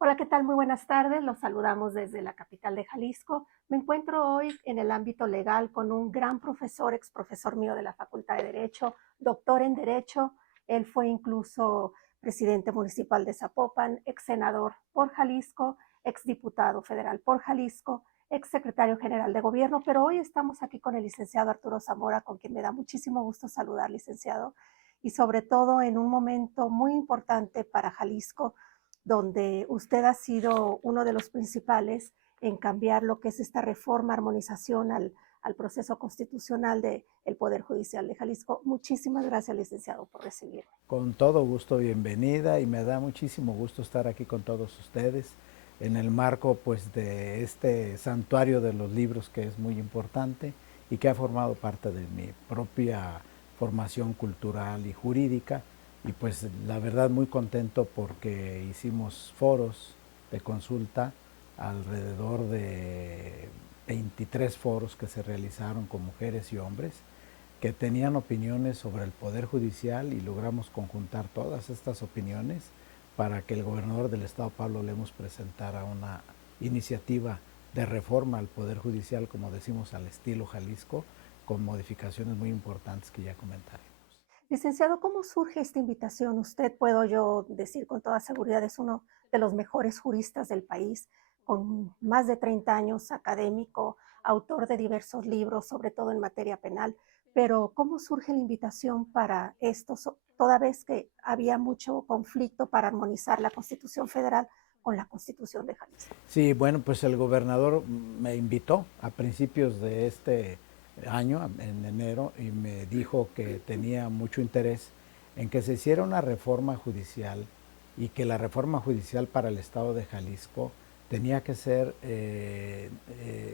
Hola, ¿qué tal? Muy buenas tardes. Los saludamos desde la capital de Jalisco. Me encuentro hoy en el ámbito legal con un gran profesor, ex profesor mío de la Facultad de Derecho, doctor en Derecho. Él fue incluso presidente municipal de Zapopan, ex senador por Jalisco, ex diputado federal por Jalisco, ex secretario general de gobierno. Pero hoy estamos aquí con el licenciado Arturo Zamora, con quien me da muchísimo gusto saludar, licenciado, y sobre todo en un momento muy importante para Jalisco, donde usted ha sido uno de los principales en cambiar lo que es esta reforma, armonización al proceso constitucional del Poder Judicial de Jalisco. Muchísimas gracias, licenciado, por recibirme. Con todo gusto, bienvenida y me da muchísimo gusto estar aquí con todos ustedes en el marco pues de este santuario de los libros que es muy importante y que ha formado parte de mi propia formación cultural y jurídica y pues la verdad muy contento porque hicimos foros de consulta, alrededor de 23 foros que se realizaron con mujeres y hombres que tenían opiniones sobre el Poder Judicial y logramos conjuntar todas estas opiniones para que el gobernador del estado, Pablo Lemos, presentara una iniciativa de reforma al Poder Judicial, como decimos, al estilo Jalisco, con modificaciones muy importantes que ya comentaré. Licenciado, ¿cómo surge esta invitación? Usted, puedo yo decir con toda seguridad, es uno de los mejores juristas del país, con más de 30 años académico, autor de diversos libros, sobre todo en materia penal. Pero ¿cómo surge la invitación para esto, toda vez que había mucho conflicto para armonizar la Constitución Federal con la Constitución de Jalisco? Sí, bueno, pues el gobernador me invitó a principios de este año, en enero, y me dijo que tenía mucho interés en que se hiciera una reforma judicial y que la reforma judicial para el estado de Jalisco tenía que ser,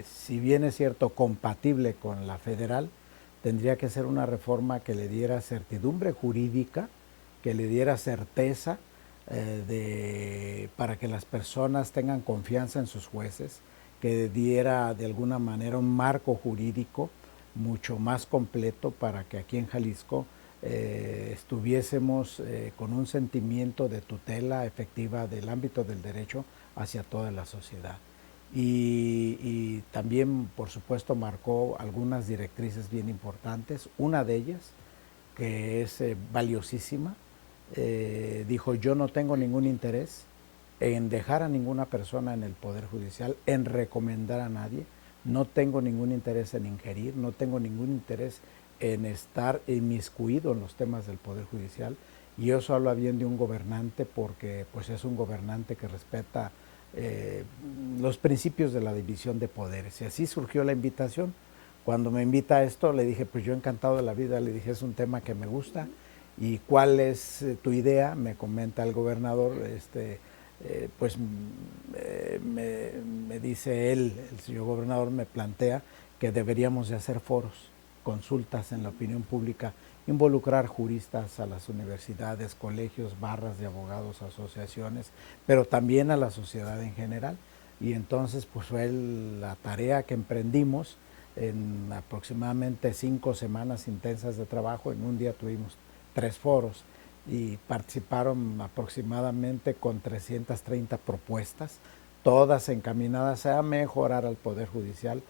si bien es cierto, compatible con la federal, tendría que ser una reforma que le diera certidumbre jurídica, que le diera certeza para que las personas tengan confianza en sus jueces, que diera de alguna manera un marco jurídico mucho más completo para que aquí en Jalisco estuviésemos con un sentimiento de tutela efectiva del ámbito del derecho hacia toda la sociedad. Y también, por supuesto, marcó algunas directrices bien importantes. Una de ellas, que es valiosísima, dijo: yo no tengo ningún interés en dejar a ninguna persona en el Poder Judicial, en recomendar a nadie, no tengo ningún interés en ingerir, no tengo ningún interés en estar inmiscuido en los temas del Poder Judicial, y eso habla bien de un gobernante porque pues es un gobernante que respeta los principios de la división de poderes. Y así surgió la invitación. Cuando me invita a esto, le dije, pues yo encantado de la vida, le dije, es un tema que me gusta. ¿Y cuál es tu idea? Me comenta el gobernador, pues me dice él, el señor gobernador me plantea que deberíamos de hacer foros, consultas en la opinión pública, involucrar juristas a las universidades, colegios, barras de abogados, asociaciones, pero también a la sociedad en general. Y entonces pues fue la tarea que emprendimos en aproximadamente 5 semanas intensas de trabajo. En un día tuvimos 3 foros y participaron aproximadamente con 330 propuestas, todas encaminadas a mejorar al Poder Judicial,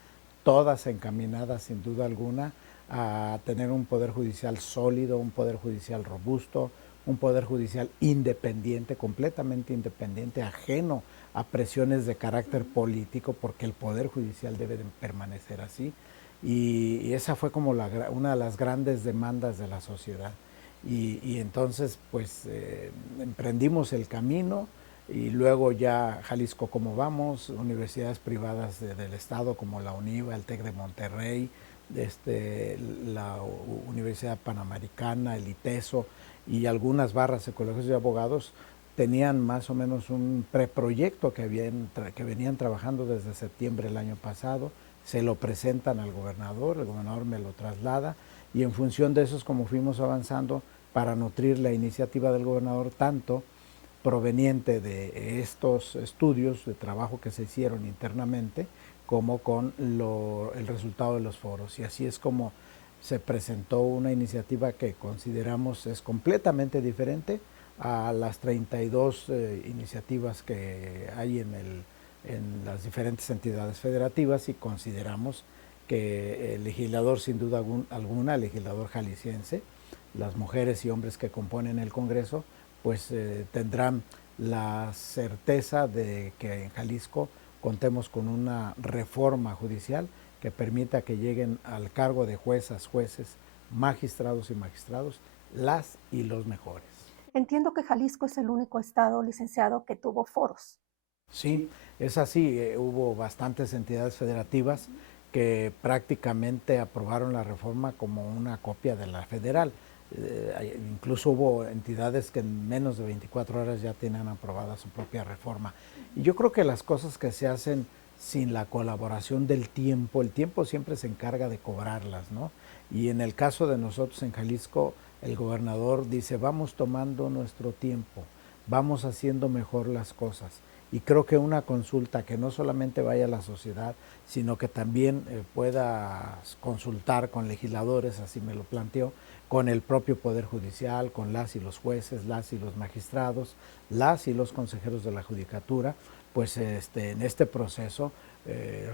todas encaminadas sin duda alguna a tener un Poder Judicial sólido, un Poder Judicial robusto, un Poder Judicial independiente, completamente independiente, ajeno a presiones de carácter político, porque el Poder Judicial debe de permanecer así. Y esa fue como una de las grandes demandas de la sociedad. Y entonces pues emprendimos el camino, y luego ya Jalisco como vamos, universidades privadas del estado como la UNIVA, el TEC de Monterrey, la Universidad Panamericana, el ITESO y algunas barras de colegios de abogados tenían más o menos un preproyecto que venían trabajando desde septiembre del año pasado. Se lo presentan al gobernador, el gobernador me lo traslada, y en función de eso es como fuimos avanzando para nutrir la iniciativa del gobernador, tanto proveniente de estos estudios de trabajo que se hicieron internamente, como con el resultado de los foros. Y así es como se presentó una iniciativa que consideramos es completamente diferente a las 32 iniciativas que hay en las diferentes entidades federativas y consideramos que el legislador, sin duda alguna, el legislador jalisciense, las mujeres y hombres que componen el Congreso, pues tendrán la certeza de que en Jalisco contemos con una reforma judicial que permita que lleguen al cargo de juezas, jueces, magistrados y magistrados las y los mejores. Entiendo que Jalisco es el único estado, licenciado, que tuvo foros. Sí, es así. Hubo bastantes entidades federativas que prácticamente aprobaron la reforma como una copia de la federal. Incluso hubo entidades que en menos de 24 horas ya tenían aprobada su propia reforma. Y yo creo que las cosas que se hacen sin la colaboración del tiempo, el tiempo siempre se encarga de cobrarlas, ¿no? Y en el caso de nosotros en Jalisco, el gobernador dice, vamos tomando nuestro tiempo, vamos haciendo mejor las cosas. Y creo que una consulta que no solamente vaya a la sociedad, sino que también pueda consultar con legisladores, así me lo planteó, con el propio Poder Judicial, con las y los jueces, las y los magistrados, las y los consejeros de la Judicatura, pues en este proceso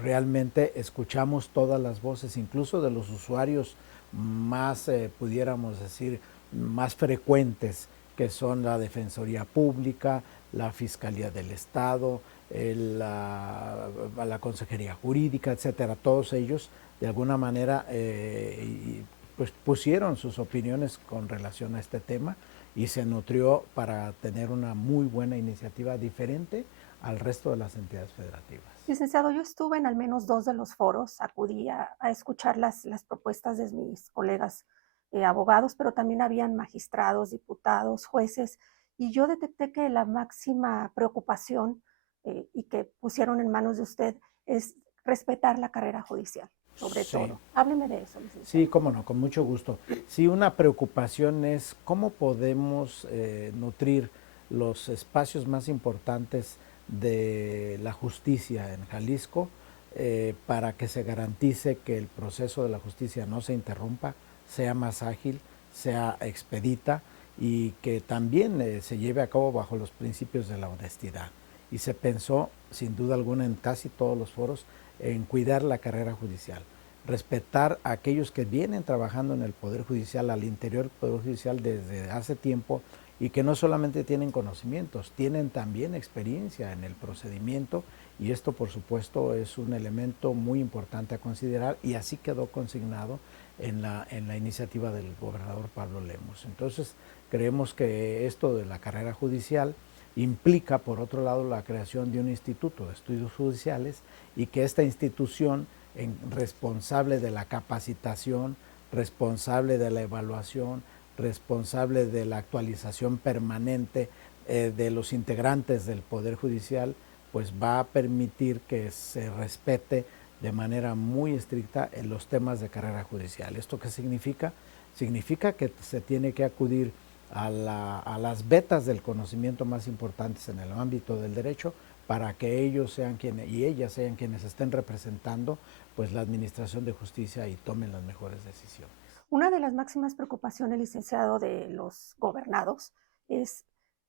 realmente escuchamos todas las voces, incluso de los usuarios más, pudiéramos decir, más frecuentes, que son la Defensoría Pública, la Fiscalía del Estado, la Consejería Jurídica, etcétera. Todos ellos, de alguna manera, pues pusieron sus opiniones con relación a este tema y se nutrió para tener una muy buena iniciativa diferente al resto de las entidades federativas. Licenciado, yo estuve en al menos 2 de los foros, acudí a escuchar las propuestas de mis colegas abogados, pero también habían magistrados, diputados, jueces, y yo detecté que la máxima preocupación y que pusieron en manos de usted es respetar la carrera judicial, sobre Sí. todo. Hábleme de eso, Sí, licenciado. cómo no, con mucho gusto. Sí, una preocupación es cómo podemos nutrir los espacios más importantes de la justicia en Jalisco para que se garantice que el proceso de la justicia no se interrumpa, sea más ágil, sea expedita y que también se lleve a cabo bajo los principios de la honestidad. Y se pensó, sin duda alguna, en casi todos los foros, en cuidar la carrera judicial, respetar a aquellos que vienen trabajando en el Poder Judicial, al interior del Poder Judicial desde hace tiempo y que no solamente tienen conocimientos, tienen también experiencia en el procedimiento y esto por supuesto es un elemento muy importante a considerar y así quedó consignado en la iniciativa del gobernador Pablo Lemos. Entonces creemos que esto de la carrera judicial implica por otro lado la creación de un instituto de estudios judiciales y que esta institución responsable de la capacitación, responsable de la evaluación, responsable de la actualización permanente de los integrantes del Poder Judicial, pues va a permitir que se respete de manera muy estricta en los temas de carrera judicial. ¿Esto qué significa? Significa que se tiene que acudir a las vetas del conocimiento más importantes en el ámbito del derecho para que ellos sean quienes y ellas sean quienes estén representando pues la administración de justicia y tomen las mejores decisiones. Una de las máximas preocupaciones, licenciado, de los gobernados es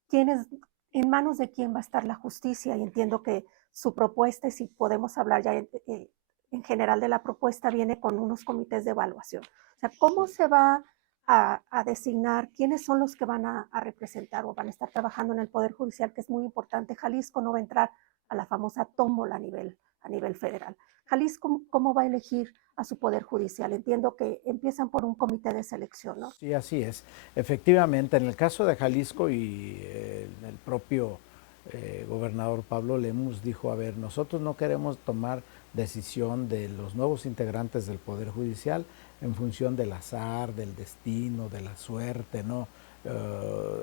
quiénes, en manos de quién va a estar la justicia. Y entiendo que su propuesta, y si podemos hablar ya en general de la propuesta, viene con unos comités de evaluación. O sea, ¿cómo se va a designar quiénes son los que van a representar o van a estar trabajando en el Poder Judicial, que es muy importante? Jalisco no va a entrar a la famosa tómbola a nivel federal. Jalisco, ¿cómo va a elegir a su Poder Judicial? Entiendo que empiezan por un comité de selección, ¿no? Sí, así es. Efectivamente, en el caso de Jalisco y el propio gobernador Pablo Lemus dijo, a ver, nosotros no queremos tomar decisión de los nuevos integrantes del Poder Judicial en función del azar, del destino, de la suerte, no.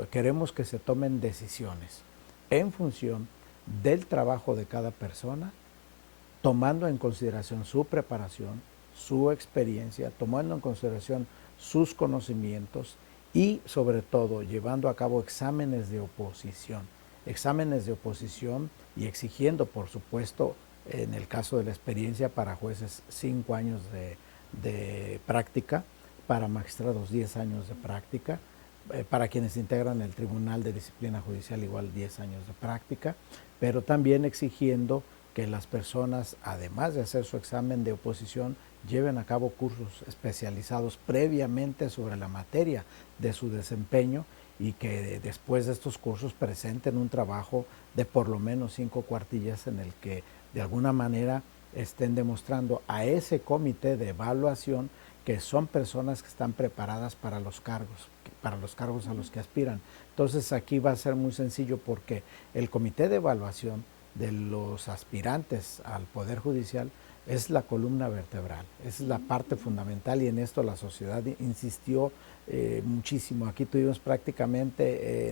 Queremos que se tomen decisiones en función del trabajo de cada persona, tomando en consideración su preparación, su experiencia, tomando en consideración sus conocimientos y sobre todo llevando a cabo exámenes de oposición y exigiendo, por supuesto, en el caso de la experiencia para jueces 5 años de práctica, para magistrados 10 años de práctica, para quienes integran el Tribunal de Disciplina Judicial, igual 10 años de práctica, pero también exigiendo que las personas, además de hacer su examen de oposición, lleven a cabo cursos especializados previamente sobre la materia de su desempeño y que después de estos cursos presenten un trabajo de por lo menos 5 cuartillas en el que de alguna manera estén demostrando a ese comité de evaluación que son personas que están preparadas para los cargos a los que aspiran. Entonces aquí va a ser muy sencillo porque el comité de evaluación de los aspirantes al Poder Judicial es la columna vertebral, es la parte fundamental y en esto la sociedad insistió muchísimo. Aquí tuvimos prácticamente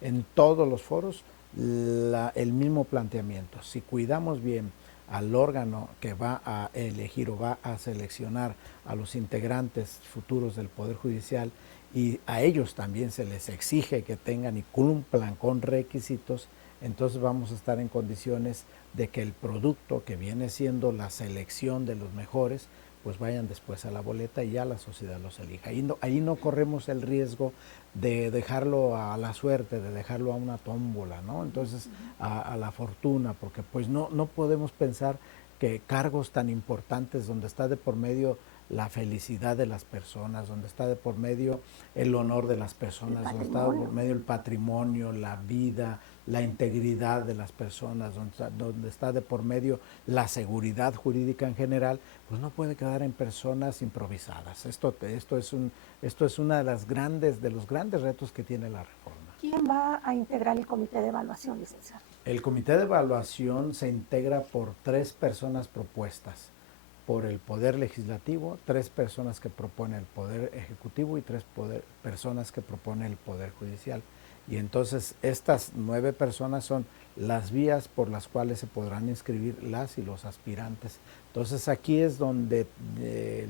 en todos los foros el mismo planteamiento. Si cuidamos bien al órgano que va a elegir o va a seleccionar a los integrantes futuros del Poder Judicial y a ellos también se les exige que tengan y cumplan con requisitos, entonces vamos a estar en condiciones de que el producto que viene siendo la selección de los mejores, pues vayan después a la boleta y ya la sociedad los elija. Ahí no corremos el riesgo de dejarlo a la suerte, de dejarlo a una tómbola, ¿no? Entonces, a la fortuna, porque pues no podemos pensar que cargos tan importantes donde está de por medio la felicidad de las personas, donde está de por medio el honor de las personas, donde está de por medio el patrimonio, la vida, la integridad de las personas, donde está de por medio la seguridad jurídica en general, pues no puede quedar en personas improvisadas. Esto es una de los grandes retos que tiene la reforma. ¿Quién va a integrar el comité de evaluación, licenciado? El comité de evaluación se integra por 3 personas propuestas por el Poder Legislativo, 3 personas que propone el Poder Ejecutivo y 3 personas que propone el Poder Judicial. Y entonces estas 9 personas son las vías por las cuales se podrán inscribir las y los aspirantes. Entonces aquí es donde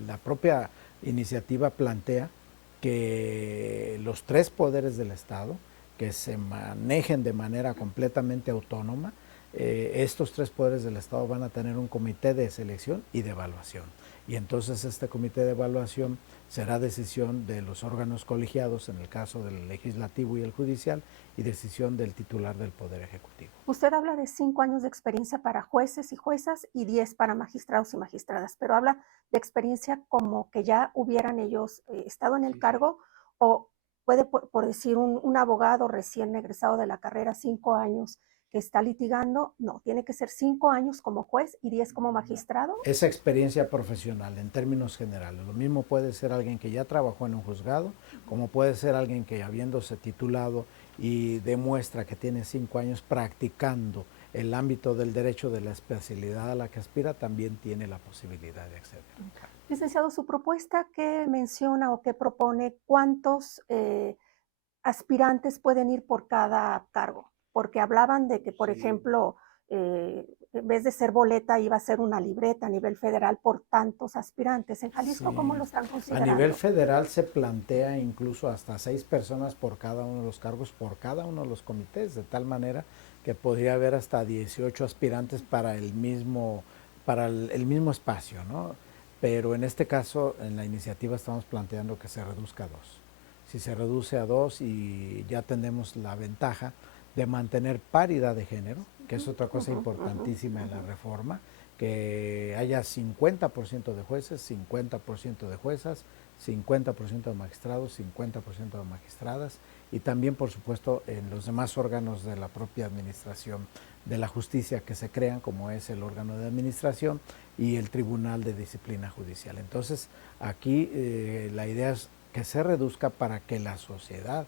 la propia iniciativa plantea que los 3 poderes del Estado, que se manejen de manera completamente autónoma, estos 3 poderes del Estado van a tener un comité de selección y de evaluación. Y entonces este comité de evaluación será decisión de los órganos colegiados, en el caso del legislativo y el judicial, y decisión del titular del Poder Ejecutivo. Usted habla de 5 años de experiencia para jueces y juezas y 10 para magistrados y magistradas, pero habla de experiencia como que ya hubieran ellos estado en el cargo, o puede, por decir, un abogado recién egresado de la carrera, 5 años que está litigando, no, tiene que ser 5 años como juez y 10 como magistrado. Esa experiencia profesional en términos generales. Lo mismo puede ser alguien que ya trabajó en un juzgado, como puede ser alguien que habiéndose titulado y demuestra que tiene 5 años practicando el ámbito del derecho de la especialidad a la que aspira, también tiene la posibilidad de acceder. Licenciado, su propuesta, ¿qué menciona o qué propone? ¿Cuántos aspirantes pueden ir por cada cargo? Porque hablaban de que, por ejemplo, en vez de ser boleta, iba a ser una libreta a nivel federal por tantos aspirantes. En Jalisco, ¿cómo lo están A considerando? nivel federal se plantea incluso hasta 6 personas por cada uno de los cargos, por cada uno de los comités, de tal manera que podría haber hasta 18 aspirantes para el mismo espacio, ¿no? Pero en este caso, en la iniciativa estamos planteando que se reduzca a 2. Si se reduce a 2 y ya tenemos la ventaja de mantener paridad de género, que es otra cosa importantísima en la reforma, que haya 50% de jueces, 50% de juezas, 50% de magistrados, 50% de magistradas y también, por supuesto, en los demás órganos de la propia administración de la justicia que se crean, como es el órgano de administración y el Tribunal de Disciplina Judicial. Entonces, aquí la idea es que se reduzca para que la sociedad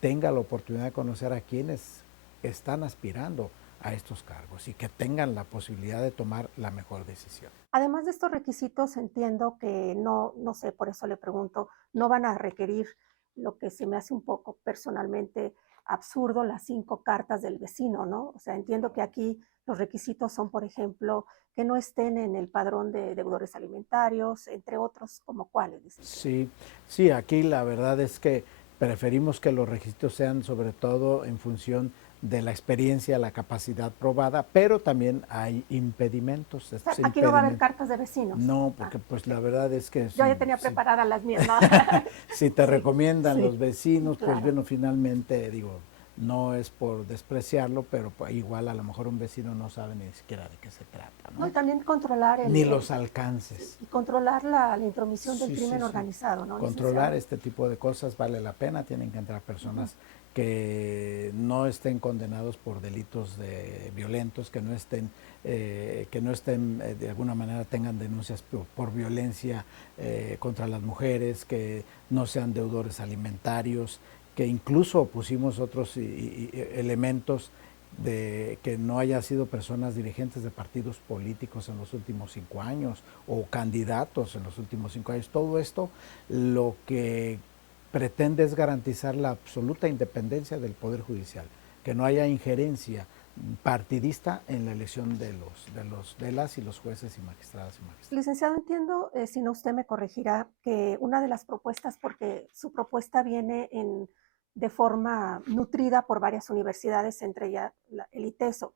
tenga la oportunidad de conocer a quienes están aspirando a estos cargos y que tengan la posibilidad de tomar la mejor decisión. Además de estos requisitos, entiendo que no sé, por eso le pregunto, no van a requerir lo que se me hace un poco personalmente absurdo, las 5 cartas del vecino, ¿no? O sea, entiendo que aquí los requisitos son, por ejemplo, que no estén en el padrón de deudores alimentarios, entre otros, ¿como cuáles? Sí, sí, aquí la verdad es que preferimos que los requisitos sean sobre todo en función de la experiencia, la capacidad probada, pero también hay impedimentos. O sea, aquí no va a haber cartas de vecinos. No, porque pues la verdad es que yo ya tenía preparadas las mías, ¿no? si te Sí, recomiendan sí, los vecinos, pues claro. bueno, finalmente digo, no es por despreciarlo, pero pues, igual a lo mejor un vecino no sabe ni siquiera de qué se trata, No, ¿no? y también controlar Ni los alcances. y controlar la intromisión del Sí, sí, crimen sí. organizado, ¿no, Controlar licenciado? este tipo de cosas vale la pena, tienen que entrar Ujú. personas que no estén condenados por delitos violentos, que no estén de alguna manera tengan denuncias por violencia contra las mujeres, que no sean deudores alimentarios, que incluso pusimos otros elementos de que no haya sido personas dirigentes de partidos políticos en los últimos 5 años o candidatos en los últimos 5 años. Todo esto lo que pretende es garantizar la absoluta independencia del Poder Judicial, que no haya injerencia partidista en la elección de las y los jueces y magistradas y magistrados. Licenciado, entiendo, si no usted me corregirá, que una de las propuestas, porque su propuesta viene de forma nutrida por varias universidades, entre ellas el ITESO.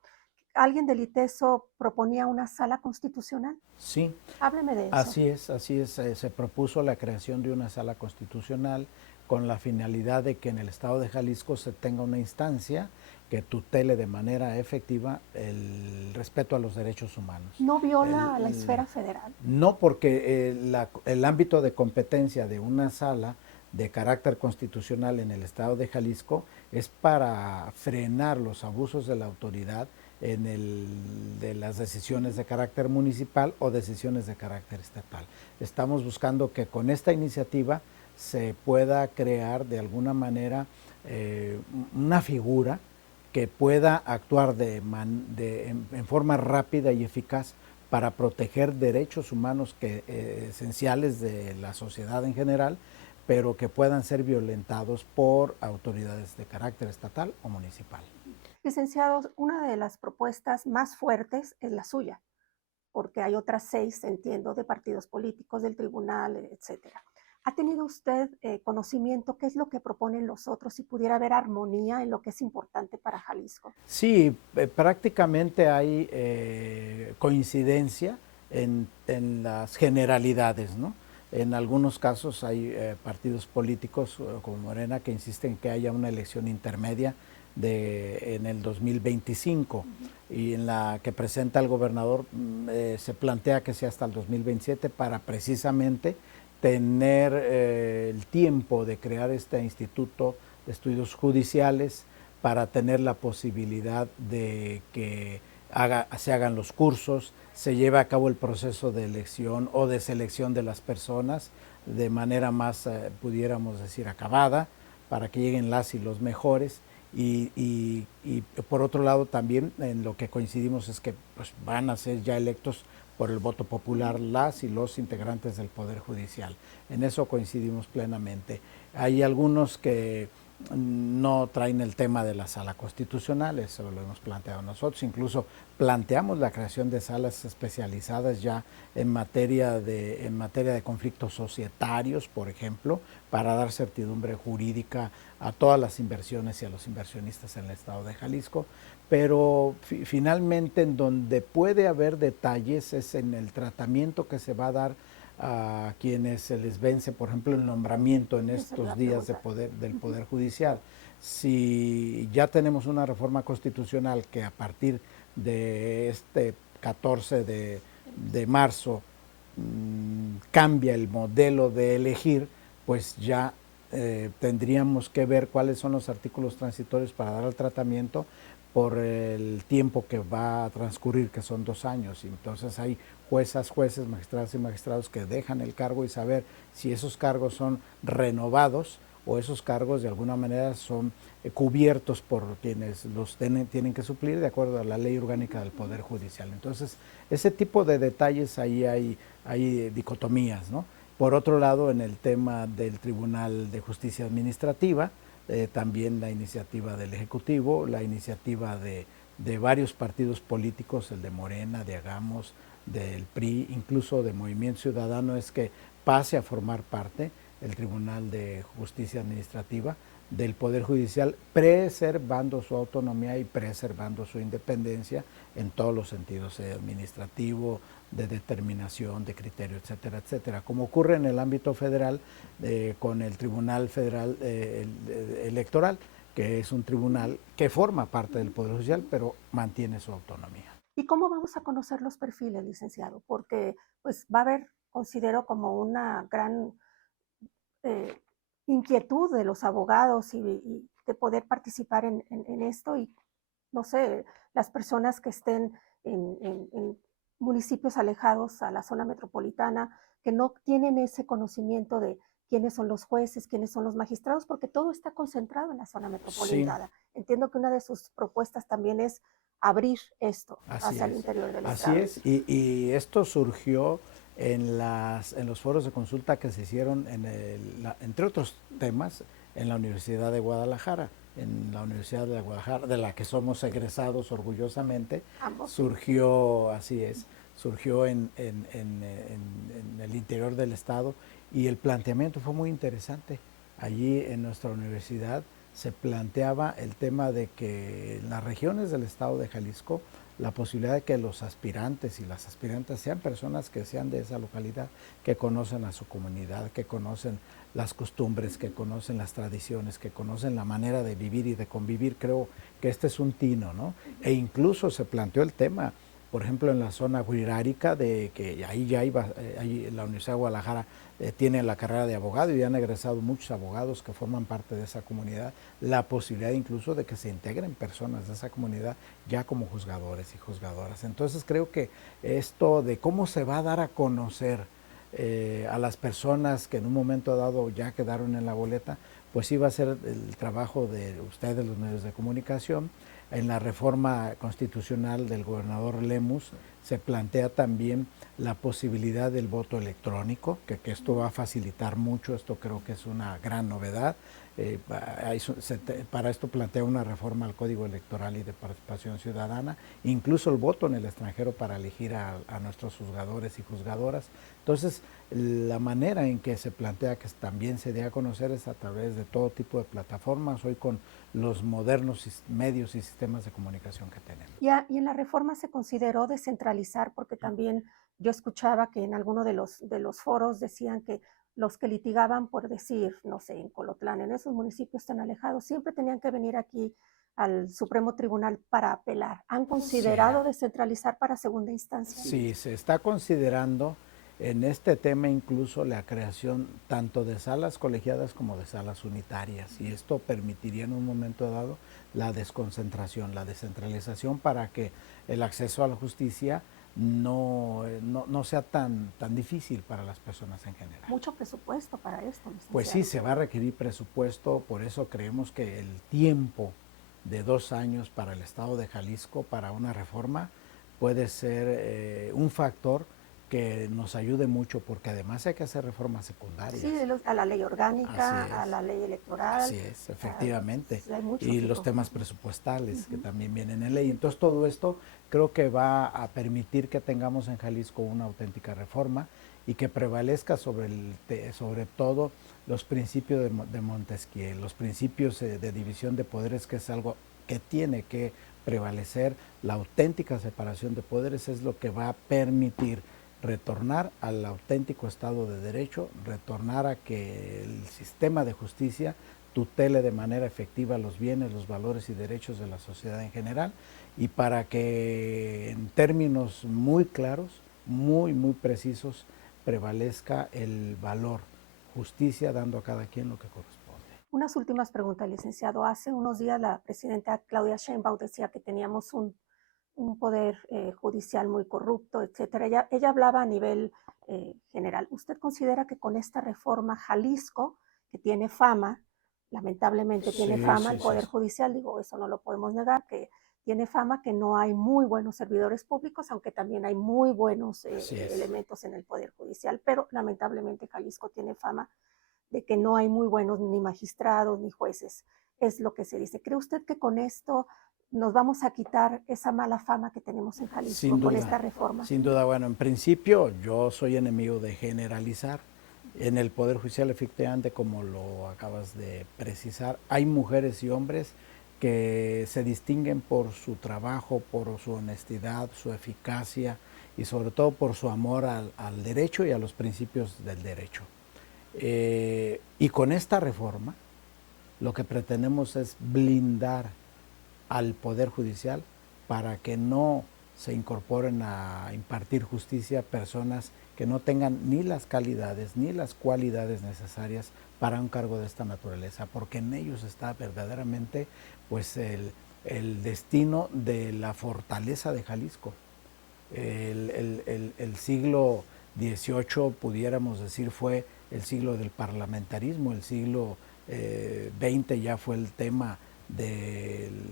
¿Alguien del ITESO proponía una sala constitucional? Sí, Hábleme de eso. así es. Se propuso la creación de una sala constitucional con la finalidad de que en el estado de Jalisco se tenga una instancia que tutele de manera efectiva el respeto a los derechos humanos. ¿No viola la esfera federal? No, porque el ámbito de competencia de una sala de carácter constitucional en el estado de Jalisco es para frenar los abusos de la autoridad de las decisiones de carácter municipal o decisiones de carácter estatal. Estamos buscando que con esta iniciativa se pueda crear de alguna manera una figura que pueda actuar en forma rápida y eficaz para proteger derechos humanos esenciales de la sociedad en general, pero que puedan ser violentados por autoridades de carácter estatal o municipal. Licenciados, una de las propuestas más fuertes es la suya, porque hay otras 6, entiendo, de partidos políticos, del tribunal, etcétera. ¿Ha tenido usted conocimiento qué es lo que proponen los otros, si pudiera haber armonía en lo que es importante para Jalisco? Sí, prácticamente hay coincidencia en las generalidades, ¿no? En algunos casos hay partidos políticos como Morena que insisten que haya una elección intermedia en el 2025 y en la que presenta el gobernador se plantea que sea hasta el 2027 para precisamente tener el tiempo de crear este instituto de estudios judiciales, para tener la posibilidad de que se hagan los cursos, se lleve a cabo el proceso de elección o de selección de las personas de manera más, pudiéramos decir, acabada, para que lleguen las y los mejores. Y por otro lado también en lo que coincidimos es que pues, van a ser ya electos por el voto popular las y los integrantes del Poder Judicial. En eso coincidimos plenamente. Hay algunos que no traen el tema de la sala constitucional, eso lo hemos planteado nosotros, incluso planteamos la creación de salas especializadas ya en materia de conflictos societarios, por ejemplo, para dar certidumbre jurídica a todas las inversiones y a los inversionistas en el estado de Jalisco, pero finalmente en donde puede haber detalles es en el tratamiento que se va a dar a quienes se les vence, por ejemplo, el nombramiento en estos días del Poder Judicial. Si ya tenemos una reforma constitucional que a partir de este 14 de marzo cambia el modelo de elegir, pues ya tendríamos que ver cuáles son los artículos transitorios para dar el tratamiento por el tiempo que va a transcurrir, que son 2 años. Y entonces hay jueces, magistradas y magistrados que dejan el cargo y saber si esos cargos son renovados o esos cargos de alguna manera son cubiertos por quienes los tienen que suplir de acuerdo a la ley orgánica del Poder Judicial. Entonces, ese tipo de detalles ahí hay dicotomías, ¿no? Por otro lado, en el tema del Tribunal de Justicia Administrativa, también la iniciativa del Ejecutivo, la iniciativa de varios partidos políticos, el de Morena, de Hagamos, del PRI, incluso de Movimiento Ciudadano, es que pase a formar parte el Tribunal de Justicia Administrativa del Poder Judicial, preservando su autonomía y preservando su independencia en todos los sentidos, administrativo, de determinación, de criterio, etcétera, etcétera. Como ocurre en el ámbito federal con el Tribunal Federal Electoral, que es un tribunal que forma parte del Poder Judicial, pero mantiene su autonomía. ¿Y cómo vamos a conocer los perfiles, licenciado? Porque pues va a haber, considero, como una gran eh, inquietud de los abogados y de poder participar en esto y, no sé, las personas que estén en municipios alejados a la zona metropolitana, que no tienen ese conocimiento de quiénes son los jueces, quiénes son los magistrados, porque todo está concentrado en la zona Sí, metropolitana. Entiendo que una de sus propuestas también es abrir esto así hacia el es. interior del Así Estado. es. Y esto surgió en los foros de consulta que se hicieron, entre otros temas, en la Universidad de Guadalajara. En la Universidad de Guadalajara, de la que somos egresados orgullosamente, Ambos. surgió, así es, surgió en el interior del Estado y el planteamiento fue muy interesante. Allí en nuestra universidad se planteaba el tema de que en las regiones del Estado de Jalisco la posibilidad de que los aspirantes y las aspirantes sean personas que sean de esa localidad, que conocen a su comunidad, que conocen las costumbres, que conocen las tradiciones, que conocen la manera de vivir y de convivir. Creo que este es un tino, ¿no? E incluso se planteó el tema, por ejemplo, en la zona huirárica, de que ahí ya iba, ahí la Universidad de Guadalajara tiene la carrera de abogado y han egresado muchos abogados que forman parte de esa comunidad, la posibilidad incluso de que se integren personas de esa comunidad ya como juzgadores y juzgadoras. Entonces creo que esto de cómo se va a dar a conocer a las personas que en un momento dado ya quedaron en la boleta, pues sí va a ser el trabajo de ustedes, los medios de comunicación. En la reforma constitucional del gobernador Lemus se plantea también la posibilidad del voto electrónico, que esto va a facilitar mucho, esto creo que es una gran novedad. Para esto plantea una reforma al Código Electoral y de Participación Ciudadana, incluso el voto en el extranjero para elegir a nuestros juzgadores y juzgadoras. Entonces, la manera en que se plantea que también se dé a conocer es a través de todo tipo de plataformas, hoy con los modernos medios y sistemas de comunicación que tenemos. Y en la reforma se consideró descentralizar, porque también yo escuchaba que en alguno de los foros decían que los que litigaban, por decir, no sé, en Colotlán, en esos municipios tan alejados, siempre tenían que venir aquí al Supremo Tribunal para apelar. ¿Han Sí, considerado descentralizar para segunda instancia? sí, se está considerando en este tema incluso la creación tanto de salas colegiadas como de salas unitarias, y esto permitiría en un momento dado la desconcentración, la descentralización, para que el acceso a la justicia no sea tan difícil para las personas en general. Mucho presupuesto para esto, Pues sí, licenciado. se va a requerir presupuesto, por eso creemos que el tiempo de 2 años para el Estado de Jalisco para una reforma puede ser un factor que nos ayude mucho, porque además hay que hacer reformas secundarias. Sí, a la ley orgánica, a la ley electoral. Así es, efectivamente. Hay mucho Y que los temas corregir. presupuestales que también vienen en ley. Entonces todo esto creo que va a permitir que tengamos en Jalisco una auténtica reforma y que prevalezca sobre todo los principios de Montesquieu, los principios de división de poderes, que es algo que tiene que prevalecer. La auténtica separación de poderes es lo que va a permitir retornar al auténtico Estado de Derecho, retornar a que el sistema de justicia tutele de manera efectiva los bienes, los valores y derechos de la sociedad en general, y para que en términos muy claros, muy precisos, prevalezca el valor justicia, dando a cada quien lo que corresponde. Unas últimas preguntas, licenciado. Hace unos días la presidenta Claudia Sheinbaum decía que teníamos un poder judicial muy corrupto, etcétera. Ella hablaba a nivel general. ¿Usted considera que con esta reforma Jalisco, que tiene fama, lamentablemente tiene Sí, fama sí, el sí. Poder Judicial, digo, eso no lo podemos negar, que tiene fama que no hay muy buenos servidores públicos, aunque también hay muy buenos Así es. elementos en el Poder Judicial, pero lamentablemente Jalisco tiene fama de que no hay muy buenos ni magistrados ni jueces, es lo que se dice. ¿Cree usted que con esto nos vamos a quitar esa mala fama que tenemos en Jalisco Sin con esta duda, reforma? sin duda. Bueno, en principio yo soy enemigo de generalizar. En el Poder Judicial, efectivamente, como lo acabas de precisar, hay mujeres y hombres que se distinguen por su trabajo, por su honestidad, su eficacia y sobre todo por su amor al derecho y a los principios del derecho. Y con esta reforma lo que pretendemos es blindar al Poder Judicial para que no se incorporen a impartir justicia personas que no tengan ni las calidades ni las cualidades necesarias para un cargo de esta naturaleza, porque en ellos está verdaderamente pues el destino de la fortaleza de Jalisco. El siglo XVIII, pudiéramos decir, fue el siglo del parlamentarismo, el siglo XX ya fue el tema del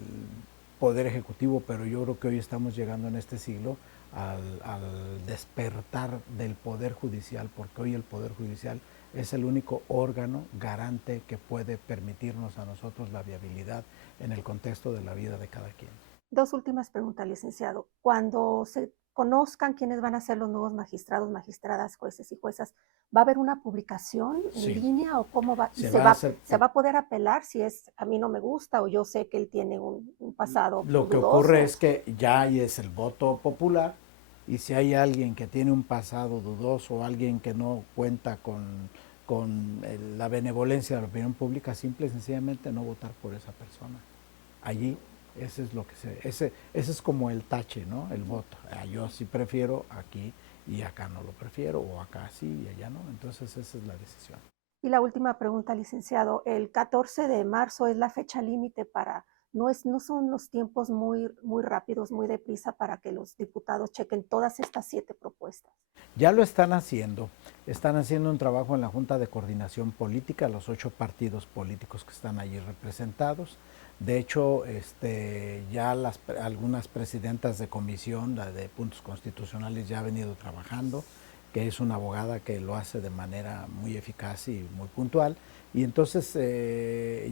poder ejecutivo, pero yo creo que hoy estamos llegando en este siglo al despertar del poder judicial, porque hoy el poder judicial es el único órgano garante que puede permitirnos a nosotros la viabilidad en el contexto de la vida de cada quien. Dos últimas preguntas, licenciado. Cuando se conozcan quiénes van a ser los nuevos magistrados, magistradas, jueces y juezas, ¿va a haber una publicación en Sí, línea o cómo va? ¿Y se va a hacer. se va a poder apelar si es a mí no me gusta o yo sé que él tiene un pasado Lo que ocurre dudoso? es que ya ahí es el voto popular y si hay alguien que tiene un pasado dudoso o alguien que no cuenta con la benevolencia de la opinión pública, simple y sencillamente no votar por esa persona. Allí, ese es lo que ese es como el tache, ¿no? El voto. Yo sí prefiero aquí y acá no lo prefiero, o acá sí y allá no. Entonces esa es la decisión. Y la última pregunta, licenciado. El 14 de marzo es la fecha límite para, no son los tiempos muy rápidos, muy deprisa para que los diputados chequen todas estas 7 propuestas. Ya lo están haciendo un trabajo en la Junta de Coordinación Política, los 8 partidos políticos que están allí representados. De hecho, ya algunas presidentas de comisión, la de puntos constitucionales, ya ha venido trabajando, que es una abogada que lo hace de manera muy eficaz y muy puntual. Y entonces creo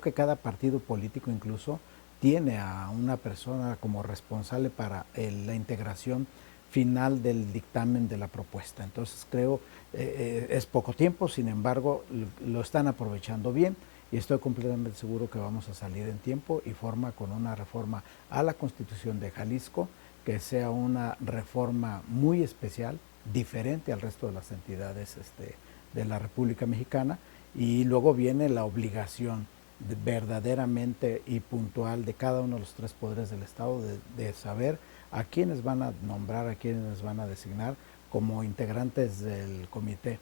que cada partido político incluso tiene a una persona como responsable para la integración final del dictamen de la propuesta. Entonces creo, es poco tiempo, sin embargo, lo están aprovechando bien y estoy completamente seguro que vamos a salir en tiempo y forma con una reforma a la Constitución de Jalisco, que sea una reforma muy especial, diferente al resto de las entidades de la República Mexicana, y luego viene la obligación verdaderamente y puntual de cada uno de los 3 poderes del Estado de saber a quiénes van a nombrar, a quiénes van a designar como integrantes del comité,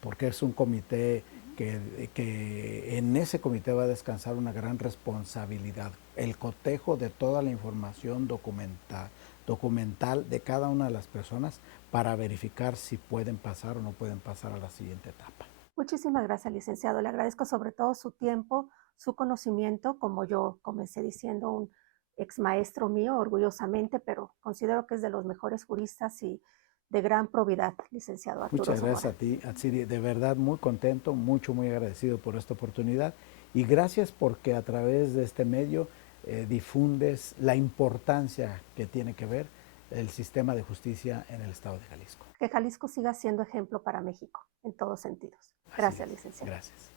porque es un comité que en ese comité va a descansar una gran responsabilidad, el cotejo de toda la información documental de cada una de las personas para verificar si pueden pasar o no pueden pasar a la siguiente etapa. Muchísimas gracias, licenciado. Le agradezco sobre todo su tiempo, su conocimiento, como yo comencé diciendo, un ex maestro mío, orgullosamente, pero considero que es de los mejores juristas y de gran probidad, licenciado Arturo Muchas gracias Zamora. a ti, Atsiri. De verdad, muy contento, muy agradecido por esta oportunidad. Y gracias porque a través de este medio difundes la importancia que tiene que ver el sistema de justicia en el estado de Jalisco. Que Jalisco siga siendo ejemplo para México en todos sentidos. Así Gracias, es. licenciado. Gracias.